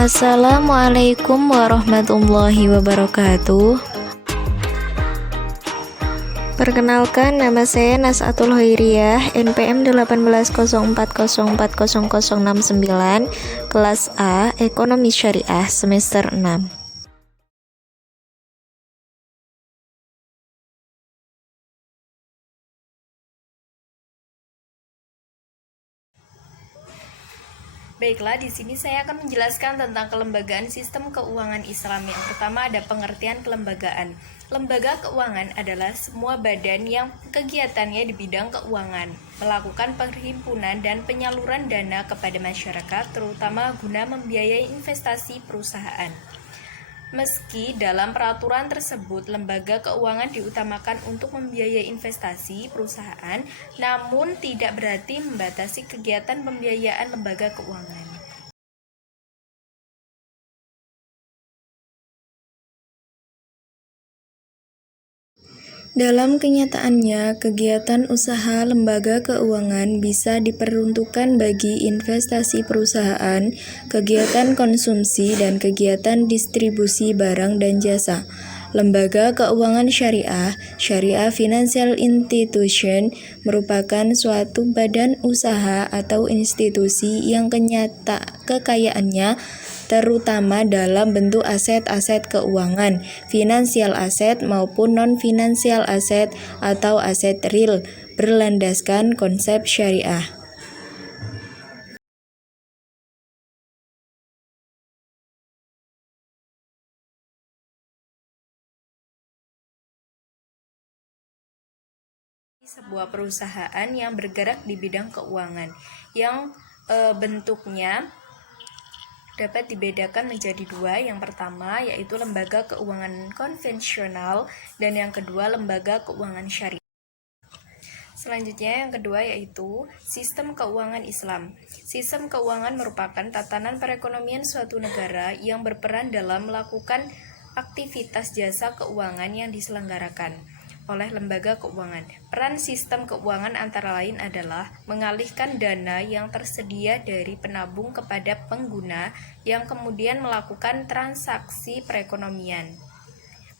Assalamualaikum warahmatullahi wabarakatuh. Perkenalkan, nama saya Nasatul Hoiriyah, NPM 1804040069, kelas A, Ekonomi Syariah, semester 6. Baiklah, di sini saya akan menjelaskan tentang kelembagaan sistem keuangan Islam. Yang pertama ada pengertian kelembagaan. Lembaga keuangan adalah semua badan yang kegiatannya di bidang keuangan, melakukan perhimpunan dan penyaluran dana kepada masyarakat, terutama guna membiayai investasi perusahaan. Meski dalam peraturan tersebut lembaga keuangan diutamakan untuk membiayai investasi perusahaan, namun tidak berarti membatasi kegiatan pembiayaan lembaga keuangan. Dalam kenyataannya, kegiatan usaha lembaga keuangan bisa diperuntukkan bagi investasi perusahaan, kegiatan konsumsi, dan kegiatan distribusi barang dan jasa. Lembaga keuangan syariah, Syariah Financial Institution, merupakan suatu badan usaha atau institusi yang kekayaannya terutama dalam bentuk aset-aset keuangan, finansial aset maupun non-finansial aset atau aset real, berlandaskan konsep syariah. Sebuah perusahaan yang bergerak di bidang keuangan yang bentuknya dapat dibedakan menjadi dua. Yang pertama yaitu lembaga keuangan konvensional dan yang kedua lembaga keuangan syariah. Selanjutnya yang kedua yaitu sistem keuangan Islam. Sistem keuangan merupakan tatanan perekonomian suatu negara yang berperan dalam melakukan aktivitas jasa keuangan yang diselenggarakan oleh lembaga keuangan. Peran sistem keuangan antara lain adalah mengalihkan dana yang tersedia dari penabung kepada pengguna yang kemudian melakukan transaksi perekonomian.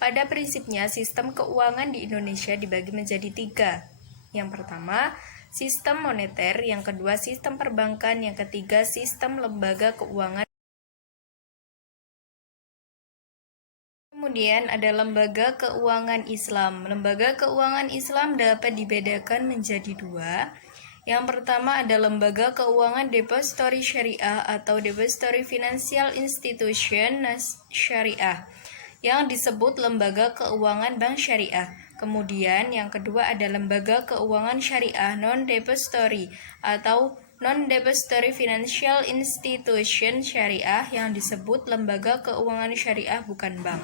Pada prinsipnya, sistem keuangan di Indonesia dibagi menjadi tiga. Yang pertama, sistem moneter, yang kedua sistem perbankan, yang ketiga sistem lembaga keuangan. Kemudian ada lembaga keuangan Islam. Lembaga keuangan Islam dapat dibedakan menjadi dua. Yang pertama ada lembaga keuangan depository syariah atau depository financial institution syariah yang disebut lembaga keuangan bank syariah. Kemudian yang kedua ada lembaga keuangan syariah non-depository atau non-depository financial institution syariah yang disebut lembaga keuangan syariah bukan bank.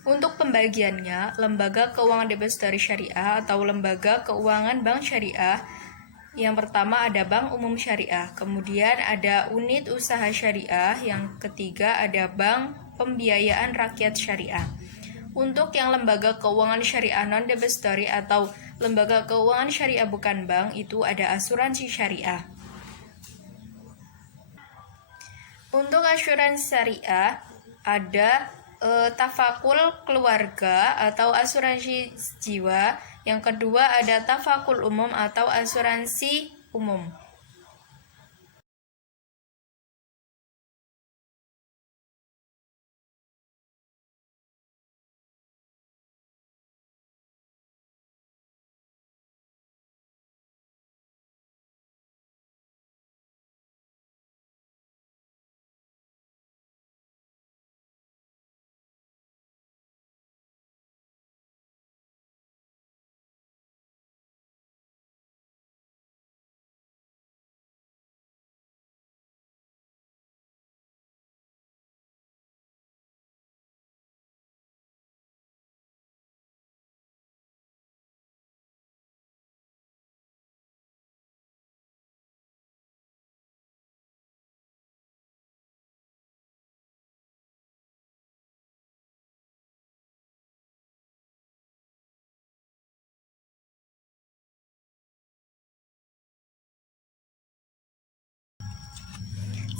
Untuk pembagiannya, lembaga keuangan depository syariah atau lembaga keuangan bank syariah, yang pertama ada bank umum syariah, kemudian ada unit usaha syariah, yang ketiga ada bank pembiayaan rakyat syariah. Untuk yang lembaga keuangan syariah non-depository atau lembaga keuangan syariah bukan bank, itu ada asuransi syariah. Untuk asuransi syariah ada tafakul keluarga atau asuransi jiwa. Yang kedua ada tafakul umum atau asuransi umum.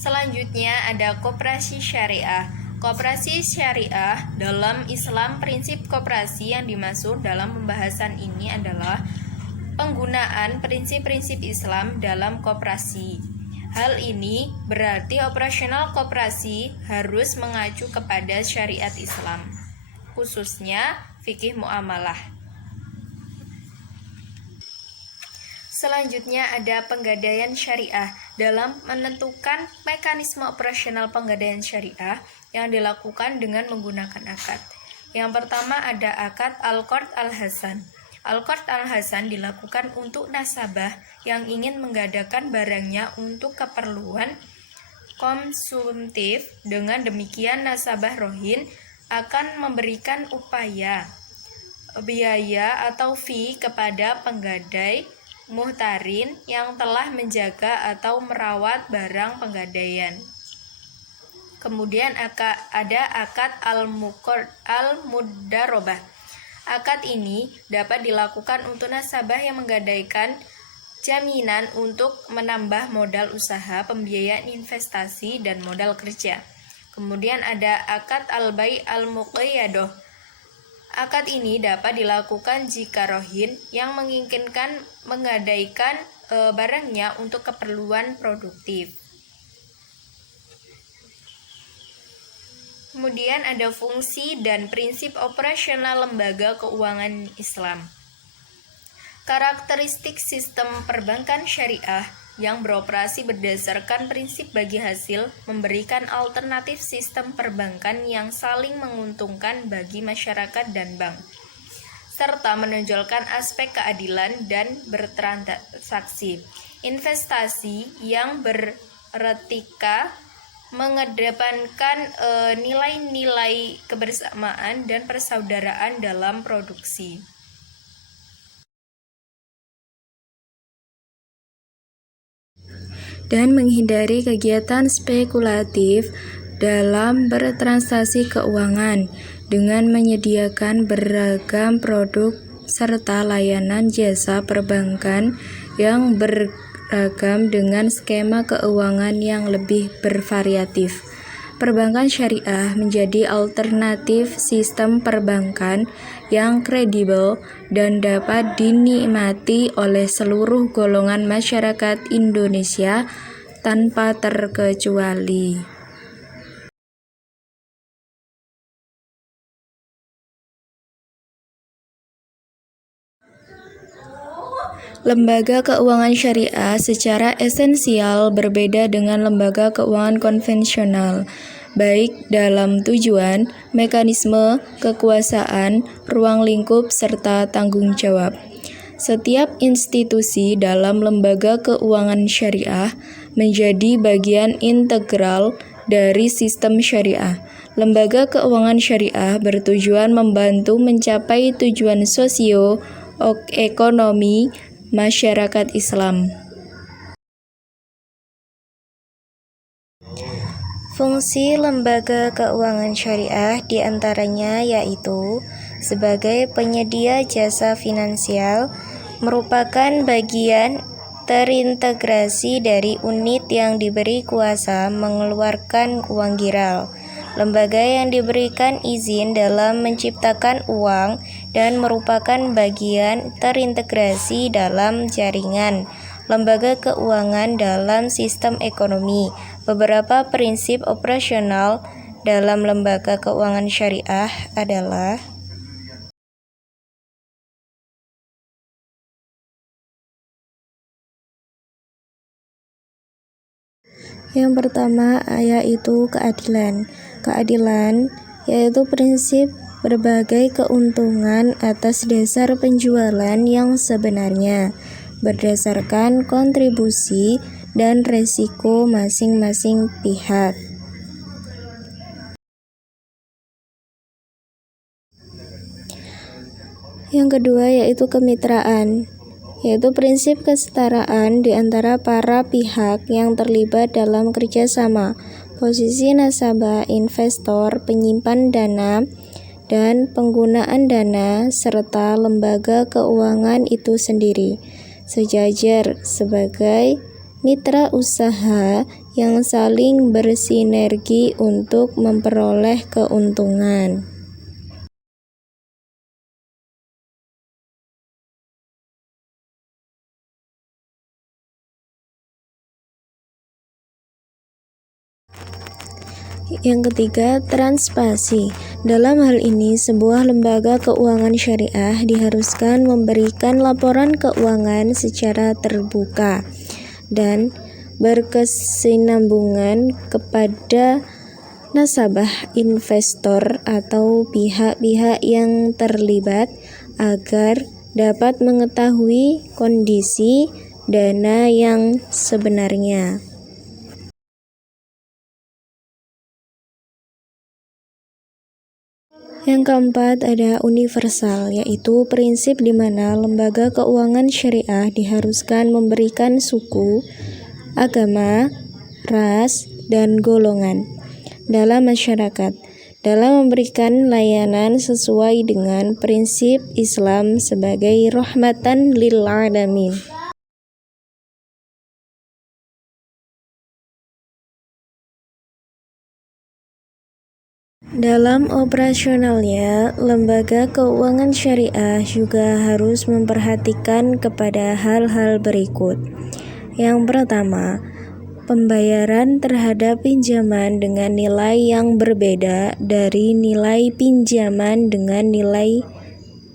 Selanjutnya ada koperasi syariah. Koperasi syariah dalam Islam, prinsip koperasi yang dimaksud dalam pembahasan ini adalah penggunaan prinsip-prinsip Islam dalam koperasi. Hal ini berarti operasional koperasi harus mengacu kepada syariat Islam, khususnya fikih muamalah. Selanjutnya ada penggadaian syariah. Dalam menentukan mekanisme operasional penggadaian syariah yang dilakukan dengan menggunakan akad. Yang pertama ada akad Al-Qard Al-Hasan. Al-Qard Al-Hasan dilakukan untuk nasabah yang ingin menggadaikan barangnya untuk keperluan konsumtif. Dengan demikian nasabah rohin akan memberikan upaya, biaya atau fee kepada penggadai muhtarin yang telah menjaga atau merawat barang penggadaian. Kemudian ada akad al-mudarobah. Akad ini dapat dilakukan untuk nasabah yang menggadaikan jaminan untuk menambah modal usaha, pembiayaan investasi, dan modal kerja. Kemudian ada akad al-bai' al-muqayyadah. Akad ini dapat dilakukan jika rohin yang menginginkan menggadaikan barangnya untuk keperluan produktif. Kemudian ada fungsi dan prinsip operasional lembaga keuangan Islam. Karakteristik sistem perbankan syariah yang beroperasi berdasarkan prinsip bagi hasil memberikan alternatif sistem perbankan yang saling menguntungkan bagi masyarakat dan bank, serta menonjolkan aspek keadilan dan bertransaksi. Investasi yang beretika mengedepankan nilai-nilai kebersamaan dan persaudaraan dalam produksi. Dan menghindari kegiatan spekulatif dalam bertransaksi keuangan dengan menyediakan beragam produk serta layanan jasa perbankan yang beragam dengan skema keuangan yang lebih bervariatif. Perbankan syariah menjadi alternatif sistem perbankan yang kredibel dan dapat dinikmati oleh seluruh golongan masyarakat Indonesia tanpa terkecuali. Lembaga keuangan syariah secara esensial berbeda dengan lembaga keuangan konvensional, baik dalam tujuan, mekanisme, kekuasaan, ruang lingkup, serta tanggung jawab. Setiap institusi dalam lembaga keuangan syariah menjadi bagian integral dari sistem syariah. Lembaga keuangan syariah bertujuan membantu mencapai tujuan sosio-ekonomi masyarakat Islam. Fungsi lembaga keuangan syariah diantaranya yaitu sebagai penyedia jasa finansial, merupakan bagian terintegrasi dari unit yang diberi kuasa mengeluarkan uang giral, lembaga yang diberikan izin dalam menciptakan uang dan merupakan bagian terintegrasi dalam jaringan lembaga keuangan dalam sistem ekonomi. Beberapa prinsip operasional dalam lembaga keuangan syariah adalah: yang pertama yaitu keadilan. Keadilan yaitu prinsip berbagai keuntungan atas dasar penjualan yang sebenarnya, berdasarkan kontribusi dan resiko masing-masing pihak. Yang kedua yaitu kemitraan, yaitu prinsip kesetaraan di antara para pihak yang terlibat dalam kerjasama, posisi nasabah, investor, penyimpan dana, dan penggunaan dana, serta lembaga keuangan itu sendiri sejajar sebagai mitra usaha yang saling bersinergi untuk memperoleh keuntungan. Yang ketiga, transparansi. Dalam hal ini, sebuah lembaga keuangan syariah diharuskan memberikan laporan keuangan secara terbuka dan berkesinambungan kepada nasabah, investor, atau pihak-pihak yang terlibat agar dapat mengetahui kondisi dana yang sebenarnya. Yang keempat ada universal, yaitu prinsip di mana lembaga keuangan syariah diharuskan memberikan suku, agama, ras, dan golongan dalam masyarakat dalam memberikan layanan sesuai dengan prinsip Islam sebagai rahmatan lil alamin. Dalam operasionalnya, lembaga keuangan syariah juga harus memperhatikan kepada hal-hal berikut. Yang pertama, pembayaran terhadap pinjaman dengan nilai yang berbeda dari nilai pinjaman dengan nilai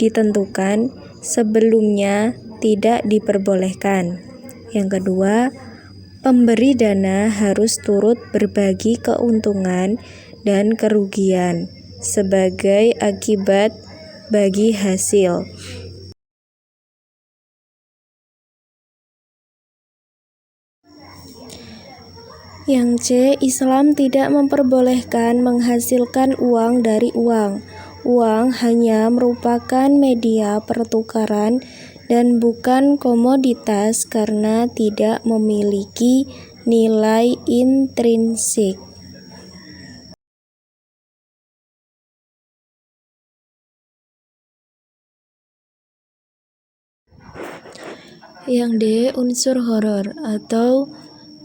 ditentukan sebelumnya tidak diperbolehkan. Yang kedua, pemberi dana harus turut berbagi keuntungan dan kerugian sebagai akibat bagi hasil. Yang C, Islam tidak memperbolehkan menghasilkan uang dari uang. Uang hanya merupakan media pertukaran dan bukan komoditas karena tidak memiliki nilai intrinsik. Yang D, unsur horor atau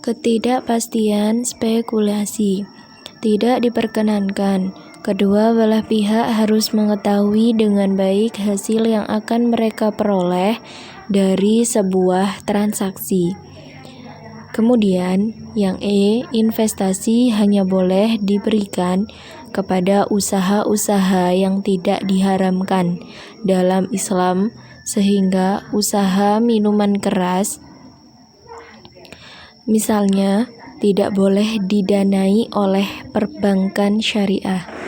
ketidakpastian spekulasi tidak diperkenankan. Kedua belah pihak harus mengetahui dengan baik hasil yang akan mereka peroleh dari sebuah transaksi. Kemudian, yang E, investasi hanya boleh diberikan kepada usaha-usaha yang tidak diharamkan dalam Islam, sehingga usaha minuman keras, misalnya, tidak boleh didanai oleh perbankan syariah.